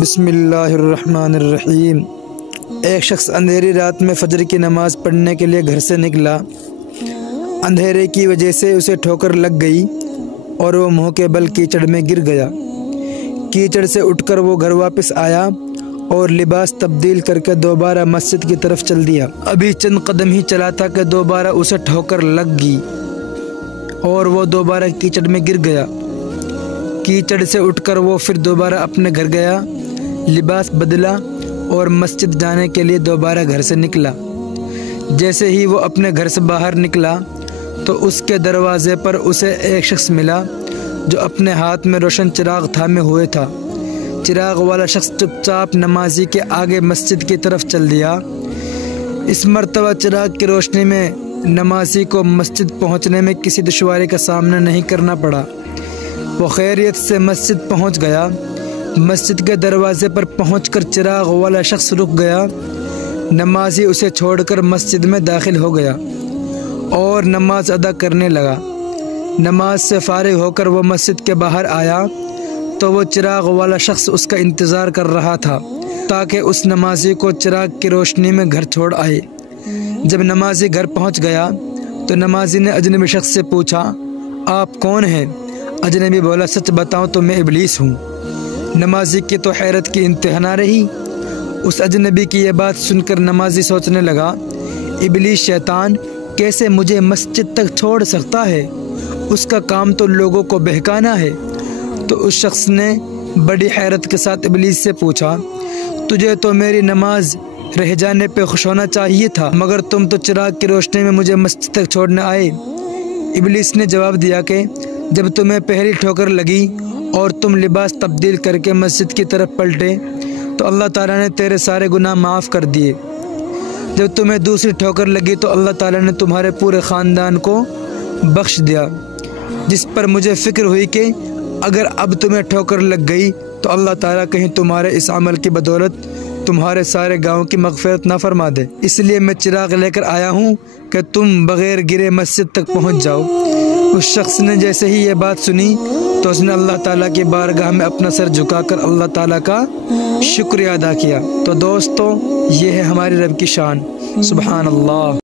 بسم اللہ الرحمن الرحیم۔ ایک شخص اندھیری رات میں فجر کی نماز پڑھنے کے لیے گھر سے نکلا۔ اندھیرے کی وجہ سے اسے ٹھوکر لگ گئی اور وہ منہ کے بل کیچڑ میں گر گیا۔ کیچڑ سے اٹھ کر وہ گھر واپس آیا اور لباس تبدیل کر کے دوبارہ مسجد کی طرف چل دیا۔ ابھی چند قدم ہی چلا تھا کہ دوبارہ اسے ٹھوکر لگ گئی اور وہ دوبارہ کیچڑ میں گر گیا۔ کیچڑ سے اٹھ کر وہ پھر دوبارہ اپنے گھر گیا، لباس بدلا اور مسجد جانے کے لیے دوبارہ گھر سے نکلا۔ جیسے ہی وہ اپنے گھر سے باہر نکلا تو اس کے دروازے پر اسے ایک شخص ملا جو اپنے ہاتھ میں روشن چراغ تھامے ہوئے تھا۔ چراغ والا شخص چپ چاپ نمازی کے آگے مسجد کی طرف چل دیا۔ اس مرتبہ چراغ کی روشنی میں نمازی کو مسجد پہنچنے میں کسی دشواری کا سامنا نہیں کرنا پڑا۔ وہ خیریت سے مسجد پہنچ گیا۔ مسجد کے دروازے پر پہنچ کر چراغ والا شخص رک گیا۔ نمازی اسے چھوڑ کر مسجد میں داخل ہو گیا اور نماز ادا کرنے لگا۔ نماز سے فارغ ہو کر وہ مسجد کے باہر آیا تو وہ چراغ والا شخص اس کا انتظار کر رہا تھا تاکہ اس نمازی کو چراغ کی روشنی میں گھر چھوڑ آئے۔ جب نمازی گھر پہنچ گیا تو نمازی نے اجنبی شخص سے پوچھا، آپ کون ہیں؟ اجنبی بولا، سچ بتاؤں تو میں ابلیس ہوں۔ نمازی کی تو حیرت کی انتہا نہ رہی۔ اس اجنبی کی یہ بات سن کر نمازی سوچنے لگا، ابلیس شیطان کیسے مجھے مسجد تک چھوڑ سکتا ہے؟ اس کا کام تو لوگوں کو بہکانا ہے۔ تو اس شخص نے بڑی حیرت کے ساتھ ابلیس سے پوچھا، تجھے تو میری نماز رہ جانے پہ خوش ہونا چاہیے تھا، مگر تم تو چراغ کی روشنی میں مجھے مسجد تک چھوڑنے آئے۔ ابلیس نے جواب دیا کہ جب تمہیں پہلی ٹھوکر لگی اور تم لباس تبدیل کر کے مسجد کی طرف پلٹے تو اللہ تعالیٰ نے تیرے سارے گناہ معاف کر دیے۔ جب تمہیں دوسری ٹھوکر لگی تو اللہ تعالیٰ نے تمہارے پورے خاندان کو بخش دیا، جس پر مجھے فکر ہوئی کہ اگر اب تمہیں ٹھوکر لگ گئی تو اللہ تعالیٰ کہیں تمہارے اس عمل کی بدولت تمہارے سارے گاؤں کی مغفرت نہ فرما دے، اس لیے میں چراغ لے کر آیا ہوں کہ تم بغیر گرے مسجد تک پہنچ جاؤ۔ اس شخص نے جیسے ہی یہ بات سنی تو اس نے اللہ تعالیٰ کی بارگاہ میں اپنا سر جھکا کر اللہ تعالیٰ کا شکریہ ادا کیا۔ تو دوستو، یہ ہے ہماری رب کی شان، سبحان اللہ۔